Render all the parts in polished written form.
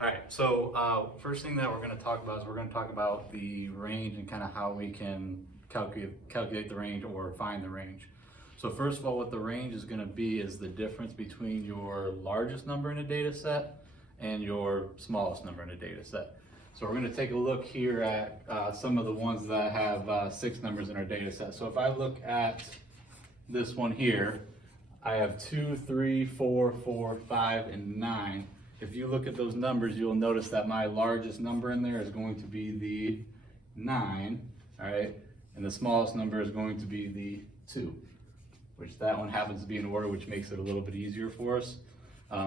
All right, so first thing that we're going to talk about is we're going to talk about the range and kind of how we can calculate the range or find the range. So first of all, what the range is going to be is the difference between your largest number in a data set and your smallest number in a data set. So we're going to take a look here at some of the ones that have 6 numbers in our data set. So if I look at this one here, I have 2, 3, 4, 4, 5, and 9. If you look at those numbers, you'll notice that my largest number in there is going to be the 9, all right? And the smallest number is going to be the 2, which that one happens to be in order, which makes it a little bit easier for us.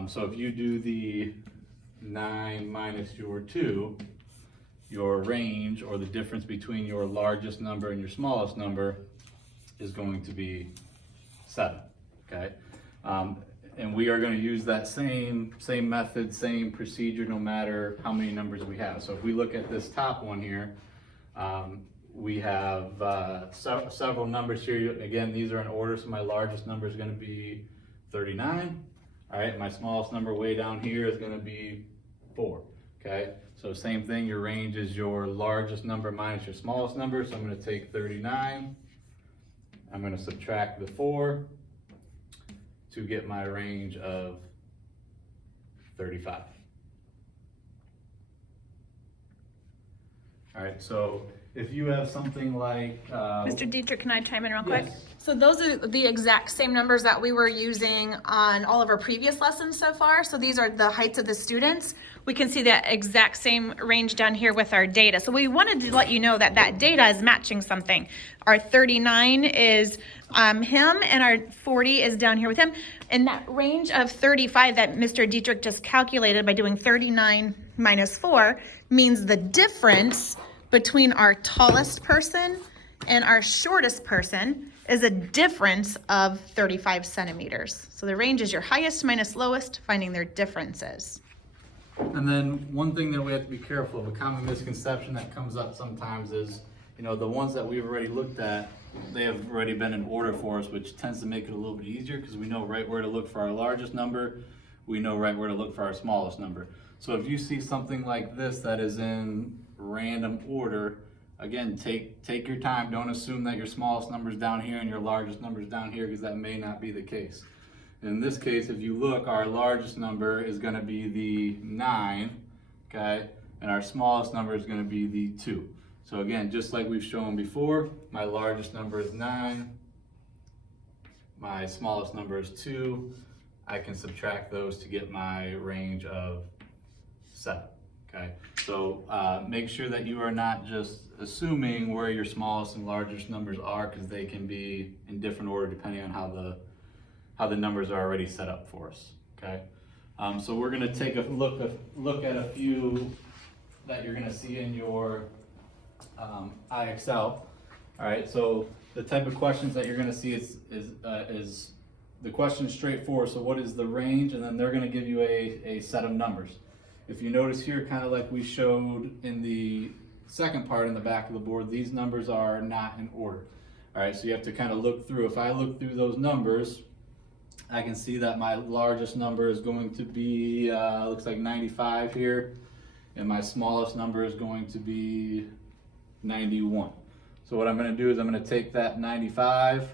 So if you do the 9 minus your 2, your range, or the difference between your largest number and your smallest number, is going to be 7, okay? And we are going to use that same method, same procedure, no matter how many numbers we have. So if we look at this top one here, we have several numbers here. Again, these are in order, so my largest number is going to be 39. All right, my smallest number way down here is going to be 4. Okay, so same thing, your range is your largest number minus your smallest number. So I'm going to take 39. I'm going to subtract the 4 to get my range of 35. All right, so if you have something like... Mr. Dietrich, can I chime in real quick? Yes. So those are the exact same numbers that we were using on all of our previous lessons so far. So these are the heights of the students. We can see that exact same range down here with our data. So we wanted to let you know that that data is matching something. Our 39 is him, and our 40 is down here with him. And that range of 35 that Mr. Dietrich just calculated by doing 39 minus 4 means the difference between our tallest person and our shortest person is a difference of 35 centimeters. So the range is your highest minus lowest, finding their differences. And then one thing that we have to be careful of, a common misconception that comes up sometimes is, you know, the ones that we've already looked at, they have already been in order for us, which tends to make it a little bit easier because we know right where to look for our largest number, we know right where to look for our smallest number. So if you see something like this that is in random order, again, take your time. Don't assume that your smallest number is down here and your largest number is down here, because that may not be the case. In this case, if you look, our largest number is going to be the 9, okay, and our smallest number is going to be the 2. So again, just like we've shown before, my largest number is 9, my smallest number is 2. I can subtract those to get my range of 7. Okay, so make sure that you are not just assuming where your smallest and largest numbers are, because they can be in different order depending on how the numbers are already set up for us. Okay, so we're going to take a look at a few that you're going to see in your IXL. All right, so the type of questions that you're going to see is the question is straightforward. So what is the range, and then they're going to give you a set of numbers. If you notice here, kind of like we showed in the second part in the back of the board, these numbers are not in order. All right, so you have to kind of look through. If I look through those numbers, I can see that my largest number is going to be, looks like 95 here, and my smallest number is going to be 91. So what I'm going to do is I'm going to take that 95,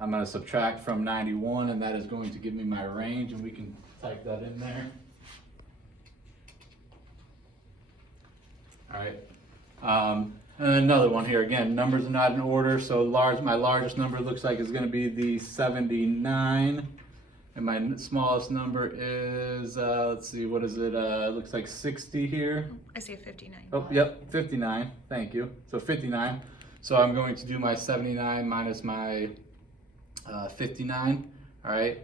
I'm going to subtract from 91, and that is going to give me my range, and we can type that in there. All right, and another one here. Again, numbers are not in order, so my largest number looks like is going to be the 79, and my smallest number is, let's see, what is it? It looks like 60 here. I say 59. Oh, yep, 59. Thank you. So 59. So I'm going to do my 79 minus my 59. All right,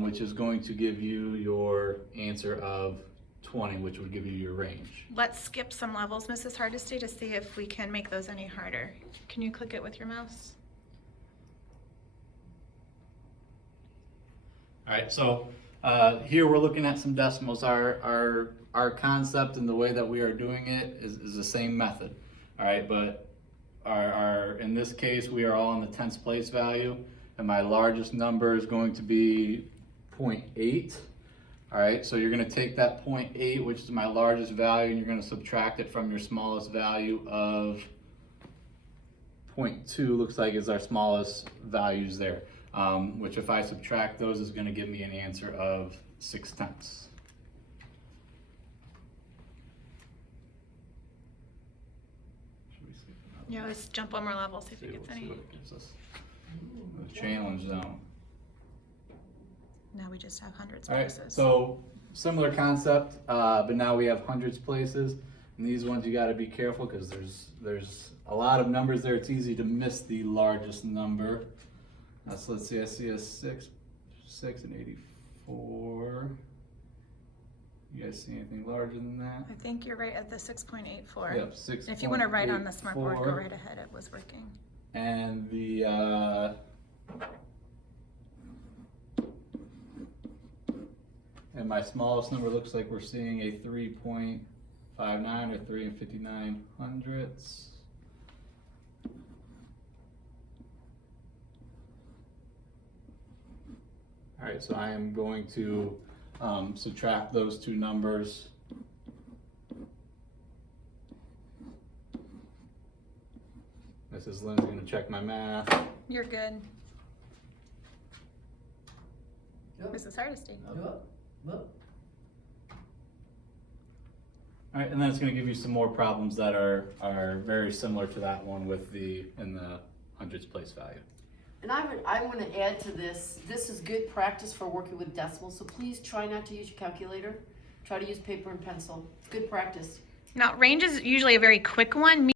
which is going to give you your answer of 20, which would give you your range. Let's skip some levels, Mrs. Hardesty, to see if we can make those any harder. Can you click it with your mouse? All right, so here we're looking at some decimals. Our concept and the way that we are doing it is the same method. All right, but in this case, we are all in the tenths place value, and my largest number is going to be 0.8. All right, so you're gonna take that 0.8, which is my largest value, and you're gonna subtract it from your smallest value of 0.2, looks like is our smallest values there. Which if I subtract those is gonna give me an answer of 6/10. Should we see another? Yeah, let's jump one more level, see if it See gets what any. it gives us. The challenge zone. Now we just have hundreds All right, places. so similar concept, but now we have hundreds places. And these ones you gotta be careful because there's a lot of numbers there. It's easy to miss the largest number. So let's see, I see a 6 and 84. You guys see anything larger than that? I think you're right at the 6.84. Yep, 6. If you want to write on the smartboard, go right ahead. It was working. And the and my smallest number looks like we're seeing a 3.59 or 3 and 59 hundredths. All right, so I am going to subtract those two numbers. Mrs. Lynn's gonna check my math. You're good. Yep. Mrs. Hardesty. Yep. Yep. All right, and then it's gonna give you some more problems that are very similar to that one with the hundreds place value. And I want to add to this. This is good practice for working with decimals. So please try not to use your calculator. Try to use paper and pencil. It's good practice. Now, range is usually a very quick one.